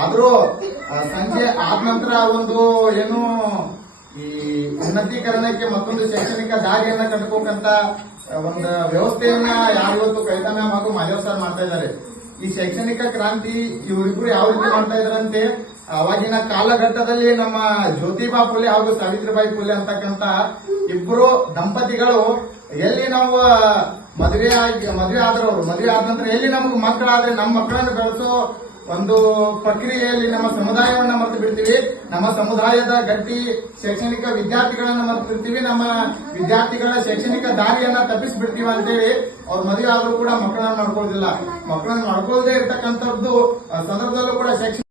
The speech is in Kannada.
ಆದ್ರೂ ಸಂಜೆ ಆದ ನಂತರ ಒಂದು ಏನು, ಈ ಉನ್ನತೀಕರಣಕ್ಕೆ ಮತ್ತೊಂದು ಶೈಕ್ಷಣಿಕ ದಾರಿಯನ್ನ ಕಟ್ಕೋಕಂತ ಒಂದು ವ್ಯವಸ್ಥೆಯನ್ನ ಯಾರು ಇವತ್ತು ಕವಿತಾ ಮ್ಯಾಮ್ ಹಾಗೂ ಮಾಧವ್ ಸರ್ ಮಾಡ್ತಾ ಇದ್ದಾರೆ. ಈ ಶೈಕ್ಷಣಿಕ ಕ್ರಾಂತಿ ಇವರಿಬ್ರು ಯಾವ ರೀತಿ ಮಾಡ್ತಾ ಇದಾರಂತೆ ಅವಾಗಿನ ಕಾಲಘಟ್ಟದಲ್ಲಿ ನಮ್ಮ ಜ್ಯೋತಿಬಾ ಫುಲೆ ಹಾಗೂ ಸಾವಿತ್ರಿಬಾಯಿ ಫುಲೆ ಅಂತಕ್ಕಂತ ಇಬ್ಬರು ದಂಪತಿಗಳು ಎಲ್ಲಿ ನಾವು ಮದುವೆ ಆಗಿ ಮದುವೆ ಆದ್ರವ್ರು, ಮದುವೆ ಆದ ನಂತರ ಎಲ್ಲಿ ನಮ್ಗೆ ಮಕ್ಕಳಾದ್ರೆ ನಮ್ಮ ಮಕ್ಕಳನ್ನು ಬೆಳೆಸೋ ಒಂದು ಪ್ರಕ್ರಿಯೆಯಲ್ಲಿ ನಮ್ಮ ಸಮುದಾಯವನ್ನು ಮರೆತು ಬಿಡ್ತೀವಿ ನಮ್ಮ ಸಮುದಾಯದ ಗಟ್ಟಿ ಶೈಕ್ಷಣಿಕ ವಿದ್ಯಾರ್ಥಿಗಳನ್ನ ಮರೆತು ಬಿಡ್ತೀವಿ ನಮ್ಮ ವಿದ್ಯಾರ್ಥಿಗಳ ಶೈಕ್ಷಣಿಕ ದಾರಿಯನ್ನ ತಪ್ಪಿಸ್ಬಿಡ್ತೀವಿ ಅಂತೇಳಿ ಅವ್ರ ಮದುವೆ ಆದರೂ ಕೂಡ ಮಕ್ಕಳನ್ನ ಮಾಡ್ಕೊಳ್ಳೋದಿಲ್ಲ ಮಕ್ಕಳನ್ನ ಮಾಡ್ಕೊಳ್ಳದೆ ಇರ್ತಕ್ಕಂಥದ್ದು ಸಂದರ್ಭದಲ್ಲೂ ಕೂಡ ಶೈಕ್ಷಣಿಕ